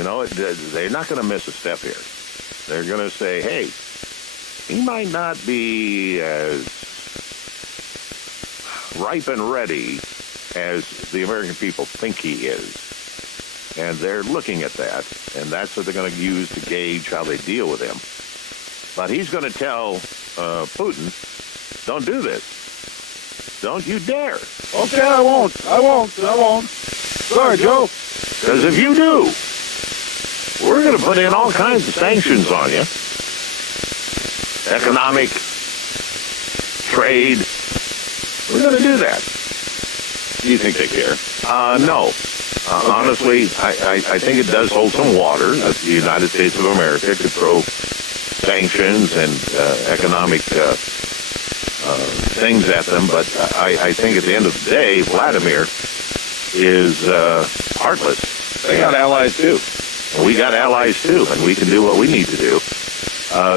You know, they're not going to miss a step here. They're going to say, hey, he might not be as ripe and ready as the American people think he is. And they're looking at that, and that's what they're going to use to gauge how they deal with him. But he's going to tell Putin, don't do this. Don't you dare. Okay, I won't. Sorry, Joe. Because if you do, we're going to put in all kinds of sanctions on you. Economic, trade. We're going to do that. Do you think they care? No. Honestly, I think it does hold some water that the United States of America could throw sanctions and economic things at them. But I think at the end of the day, Vladimir is heartless. They got allies, too. We got allies, too, and we can do what we need to do.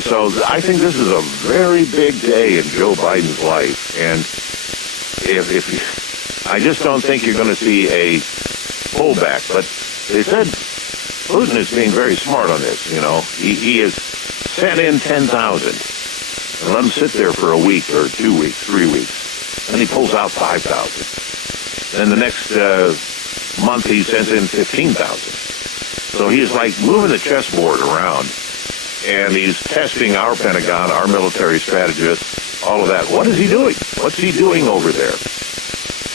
So I think this is a very big day in Joe Biden's life. And I just don't think you're going to see a pullback. But they said Putin is being very smart on this. You know, he has sent in 10,000 and let them sit there for a week or 2 weeks, 3 weeks. Then he pulls out 5,000. Then the next month he sends in 15,000. So he's like moving the chessboard around, and he's testing our Pentagon, our military strategists, all of that. What is he doing? What's he doing over there?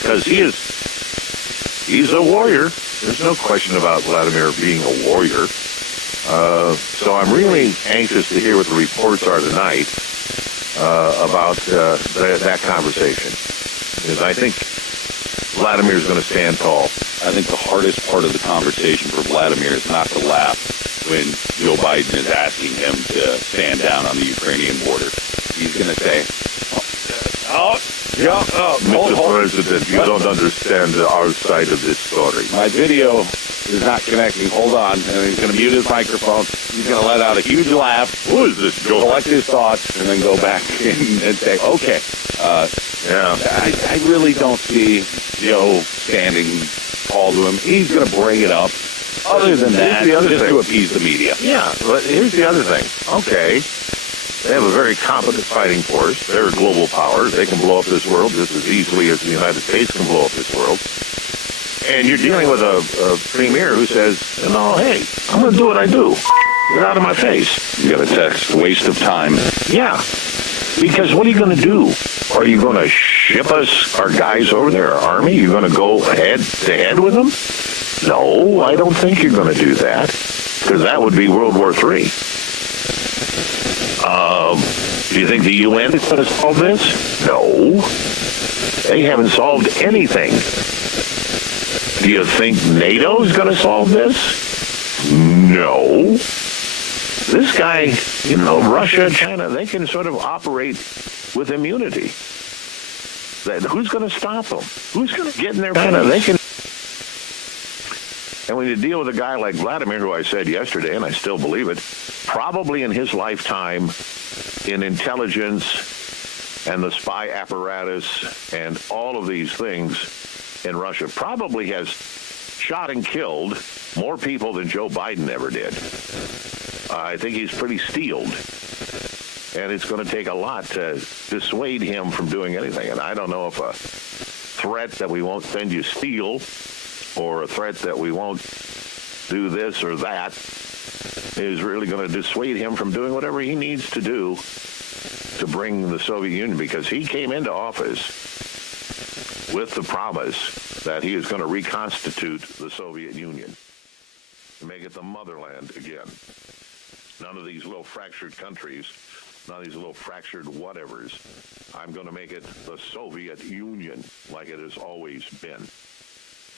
Because he's a warrior. There's no question about Vladimir being a warrior. So I'm really anxious to hear what the reports are tonight about that conversation. Because I think Vladimir's going to stand tall. I think the hardest part of the conversation for Vladimir is not to laugh when Joe Biden is asking him to stand down on the Ukrainian border. He's going to say, Mr. President, you don't understand our side of this story. My video is not connecting. Hold on. And he's going to mute his microphone. He's going to let out a huge laugh. Who is this, Joe? Collect his thoughts and then go back and say, okay. I really don't see Joe standing tall to him. He's going to bring it up. Other than that, just to appease the media. Yeah, but here's the other thing. Okay, they have a very competent fighting force. They're a global power. They can blow up this world just as easily as the United States can blow up this world. And you're dealing with a premier who says, no, hey, I'm going to do what I do. Get out of my face. You got a text, waste of time. Yeah, because what are you going to do? Are you going to ship us, our guys over there, our army? You're going to go head to head with them? No, I don't think you're going to do that, because that would be World War III. Do you think the UN is going to solve this? No. They haven't solved anything. Do you think NATO is going to solve this? No. This guy, Russia, China, they can sort of operate with immunity. Who's going to stop them? Who's going to get in their China? They can. And when you deal with a guy like Vladimir, who I said yesterday, and I still believe it, probably in his lifetime in intelligence and the spy apparatus and all of these things in Russia, probably has shot and killed more people than Joe Biden ever did. I think he's pretty steeled. And it's going to take a lot to dissuade him from doing anything. And I don't know if a threat that we won't send you steel or a threat that we won't do this or that is really going to dissuade him from doing whatever he needs to do to bring the Soviet Union, because he came into office with the promise that he is going to reconstitute the Soviet Union and make it the motherland again. None of these little fractured countries, none of these little fractured whatevers. I'm going to make it the Soviet Union like it has always been.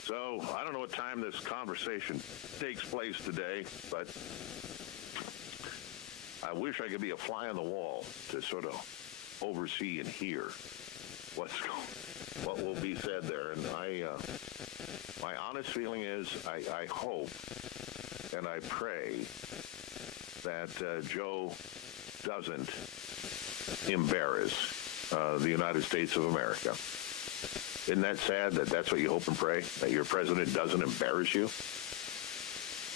So I don't know what time this conversation takes place today, but I wish I could be a fly on the wall to sort of oversee and hear what will be said there. And my honest feeling is I hope and I pray that Joe doesn't embarrass the United States of America. Isn't that sad that that's what you hope and pray, that your president doesn't embarrass you?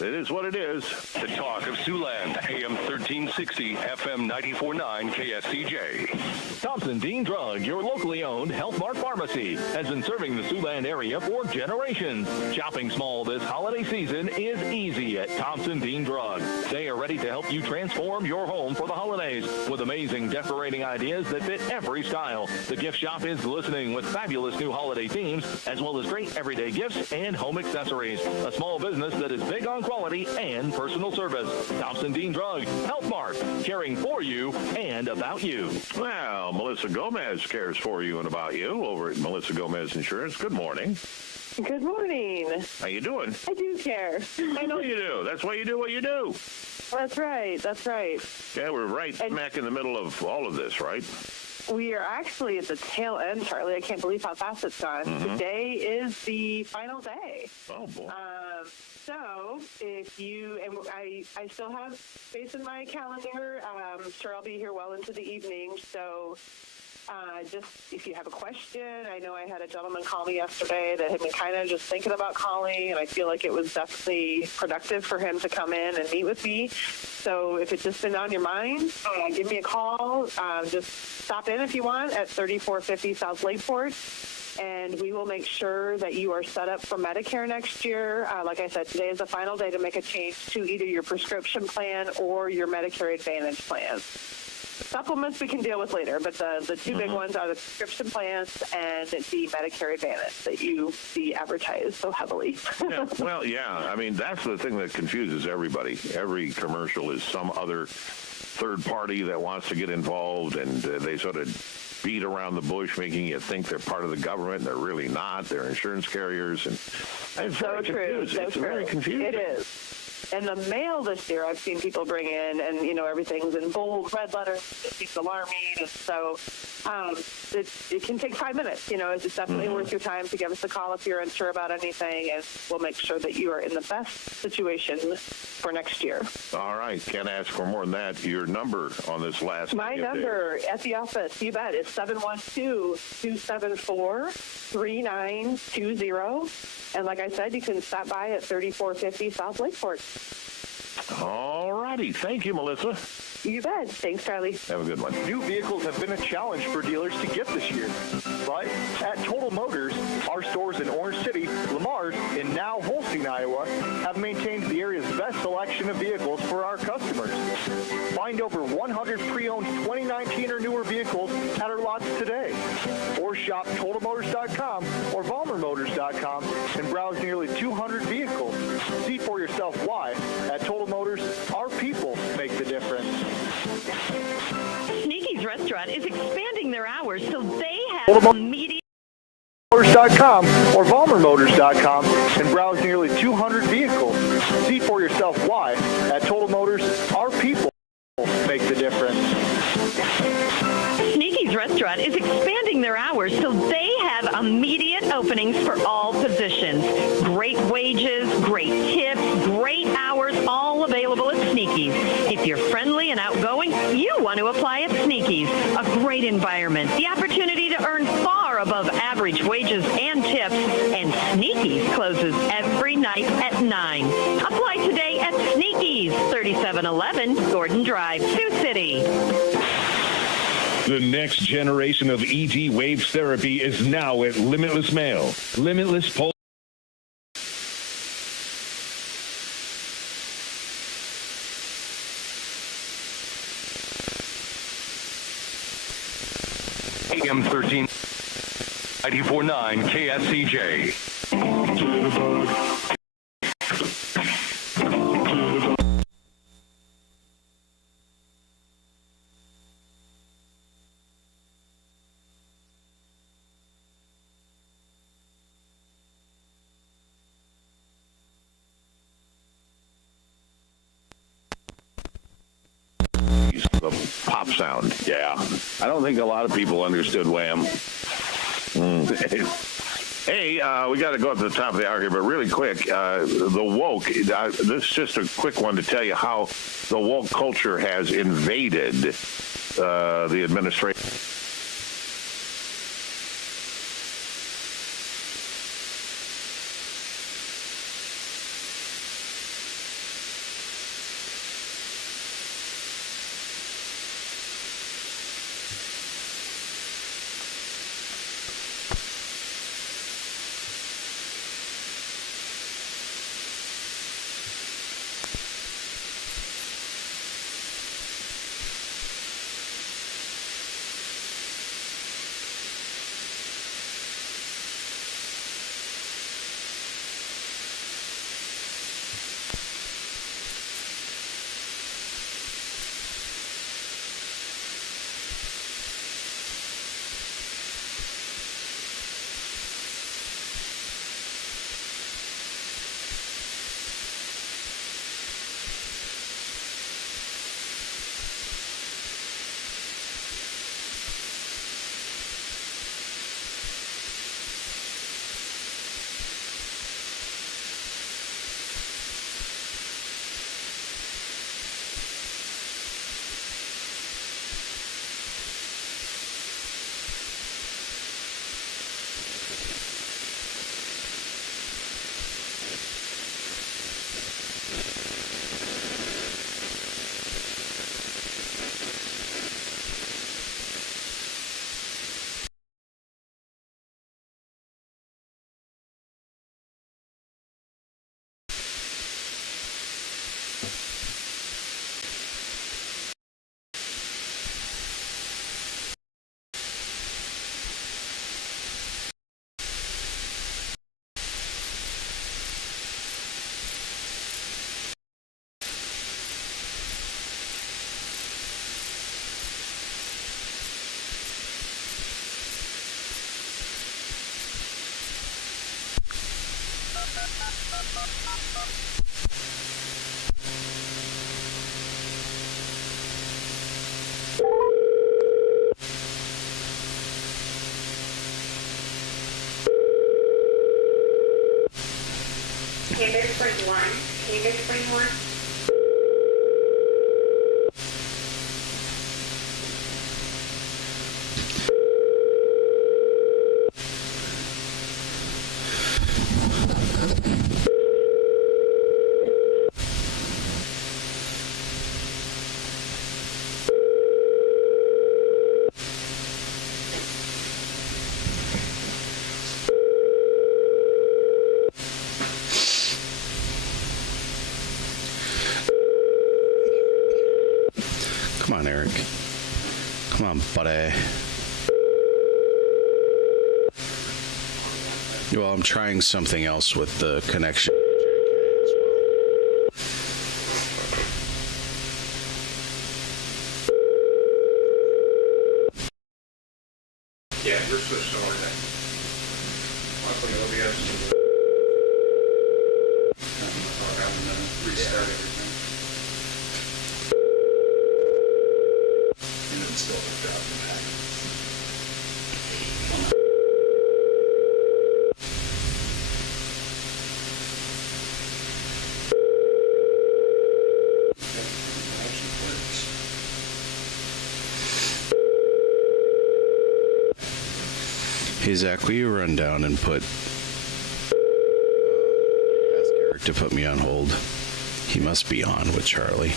It is what it is. The talk of Siouxland, AM 1360, FM 94.9 KSCJ. Thompson Dean Drug, your locally owned Health Mart pharmacy, has been serving the Siouxland area for generations. Shopping small this holiday season is easy at Thompson Dean Drug. They are ready to help you transform your home for the holidays with amazing decorating ideas that fit every style. The gift shop is glistening with fabulous new holiday themes, as well as great everyday gifts and home accessories. A small business that is big on quality and personal service. Thompson Dean Drug, Health Mart, caring for you and about you. Well, Melissa Gomez cares for you and about you over at Melissa Gomez Insurance. Good morning. Good morning. How you doing? I do care. I know you do. That's why you do what you do. That's right. That's right. Yeah, we're right smack in the middle of all of this, right? We are actually at the tail end, Charlie. I can't believe how fast it's gone. Today is the final day. Oh, boy. So if you, and I still have space in my calendar. I'm sure I'll be here well into the evening. So just if you have a question, I know I had a gentleman call me yesterday that had been kind of just thinking about calling, and I feel like it was definitely productive for him to come in and meet with me. So if it's just been on your mind, give me a call. Just stop in if you want at 3450 South Lakeport. And we will make sure that you are set up for Medicare next year. Like I said, today is the final day to make a change to either your prescription plan or your Medicare Advantage plan. Supplements we can deal with later, but the two big ones are the prescription plans and the Medicare Advantage that you see advertised so heavily. Yeah, well, yeah. I mean, that's the thing that confuses everybody. Every commercial is some other third party that wants to get involved, and they sort of beat around the bush, making you think they're part of the government, and they're really not. They're insurance carriers, and it's so true. So it's true. very confusing. It is. And the mail this year, I've seen people bring in, and, you know, everything's in bold, red letters. It seems alarming. And so it can take 5 minutes. You know, it's definitely worth your time to give us a call if you're unsure about anything, and we'll make sure that you are in the best situation for next year. All right. Can't ask for more than that. Your number on this last My number at the office, you bet, is 712-274-3920. And like I said, you can stop by at 3450 South Lakeport. All righty. Thank you, Melissa. You bet. Thanks, Charlie. Have a good one. New vehicles have been a challenge for dealers to get this year. But at Total Motors, our stores in Orange City, Lamar, and now Holstein, Iowa, have maintained the area's best selection of vehicles for our customers. Find over 100 pre-owned 2019 or newer vehicles at our lots today. Or shop TotalMotors.com or ValmerMotors.com and browse nearly 200 vehicles. See for yourself why. At Total Motors, our people make the difference. Sneaky's Restaurant is expanding their hours so they have immediate Motors.com or ValmerMotors.com and browse nearly 200 vehicles. See for yourself why. At Total Motors, our people make the difference. Sneaky's Restaurant is expanding their hours so they have immediate openings for all positions. Great wages, great tips, great hours, all available at Sneaky's. If you're friendly and outgoing, you want to apply at Sneaky's. A great environment, the opportunity to earn far above average wages and tips, and Sneaky's closes every night at 9. Apply today at Sneaky's, 3711 Gordon Drive, Sioux City. The next generation of ET wave therapy is now at Limitless Mail. Limitless Pulse. AM 1394.9 KSCJ. The pop sound. Yeah. I don't think a lot of people understood Wham. Hey, we got to go up to the top of the hour here, but really quick, the woke, this is just a quick one to tell you how the woke culture has invaded the administration. speaker anymore. Come on, Eric. Come on, buddy. Well, I'm trying something else with the connection. Yeah, we're switched over to that. Luckily, OBS restart everything. And it's still hooked up in back. It actually works. Hey, Zach, will you run down and ask Eric to put me on hold? He must be on with Charlie.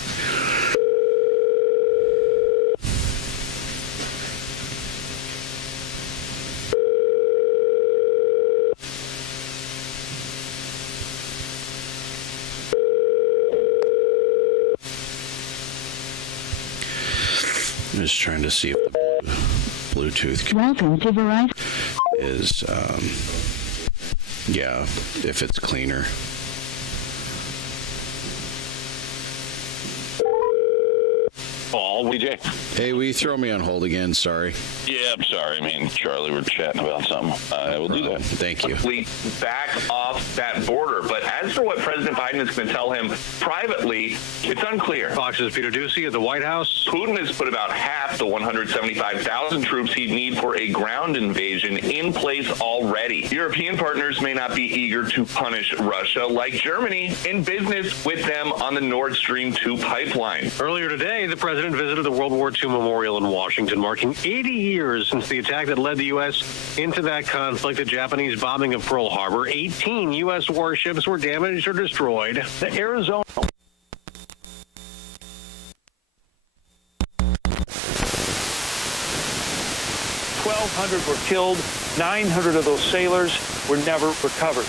I'm just trying to see if the Bluetooth Welcome to Verizon. is, yeah, if it's cleaner. Paul, DJ. Hey, will you throw me on hold again? Sorry. Yeah, I'm sorry. I mean, Charlie, we're chatting about something. I will do that. Thank you. Back off that border. But as for what President Biden is going to tell him privately, it's unclear. Fox's Peter Doocy at the White House. Putin has put about half the 175,000 troops he'd need for a ground invasion in place already. European partners may not be eager to punish Russia like Germany in business with them on the Nord Stream 2 pipeline. Earlier today, the president visited the World War II Memorial in Washington, marking 80 years since the attack that led the U.S. into that conflict, the Japanese bombing of Pearl Harbor. 18 U.S. warships were damaged or destroyed. The Arizona... 1,200 were killed. 900 of those sailors were never recovered.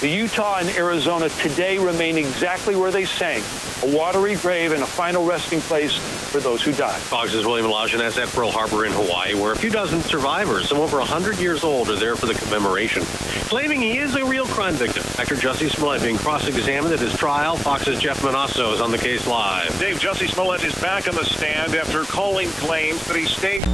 The Utah and Arizona today remain exactly where they sank, a watery grave and a final resting place for those who died. Fox's William Lajeunesse at Pearl Harbor in Hawaii, where a few dozen survivors, some over 100 years old, are there for the commemoration. Claiming he is a real crime victim. Actor Jussie Smollett being cross-examined at his trial. Fox's Jeff Manasso is on the case live. Dave, Jussie Smollett is back on the stand after calling claims that he stayed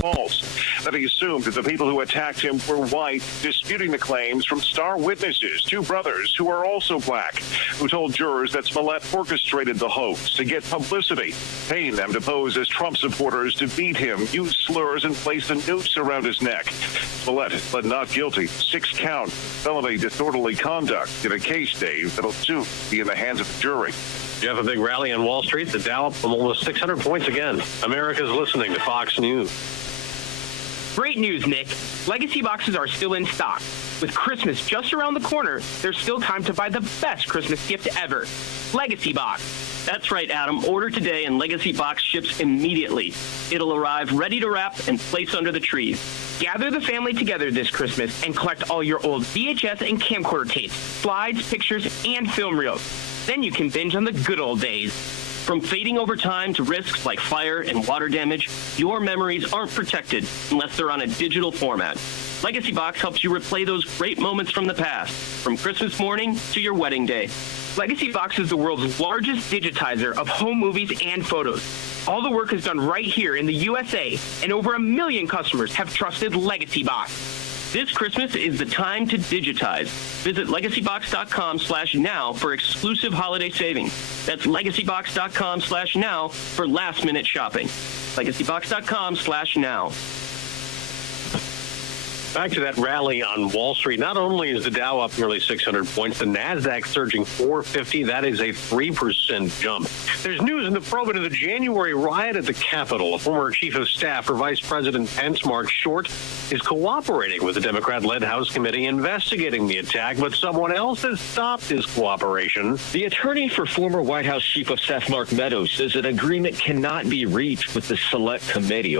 false, that he assumed that the people who attacked him were white, disputing the claims from star witnesses, two brothers who are also black, who told jurors that Smollett orchestrated the hoax to get publicity, paying them to pose as Trump supporters to beat him, use slurs, and place a noose around his neck. Smollett pled not guilty, 6-count felony disorderly conduct in a case, Dave, that'll soon be in the hands of the jury. You have a big rally on Wall Street. The Dow up almost 600 points again. America's listening to Fox News. Great news, Nick. Legacy boxes are still in stock. With Christmas just around the corner, there's still time to buy the best Christmas gift ever. Legacy Box. That's right, Adam. Order today and Legacy Box ships immediately. It'll arrive ready to wrap and place under the trees. Gather the family together this Christmas and collect all your old VHS and camcorder tapes, slides, pictures, and film reels. Then you can binge on the good old days. From fading over time to risks like fire and water damage, your memories aren't protected unless they're on a digital format. Legacy Box helps you replay those great moments from the past, from Christmas morning to your wedding day. Legacy Box is the world's largest digitizer of home movies and photos. All the work is done right here in the USA, and over 1 million customers have trusted Legacy Box. This Christmas is the time to digitize. Visit legacybox.com/now for exclusive holiday savings. That's legacybox.com/now for last-minute shopping. legacybox.com/now. Back to that rally on Wall Street. Not only is the Dow up nearly 600 points, the Nasdaq surging 450. That is a 3% jump. There's news in the probe into the January riot at the Capitol. A former chief of staff for Vice President Pence, Mark Short, is cooperating with the Democrat-led House committee investigating the attack, but someone else has stopped his cooperation. The attorney for former White House Chief of Staff Mark Meadows says an agreement cannot be reached with the Select Committee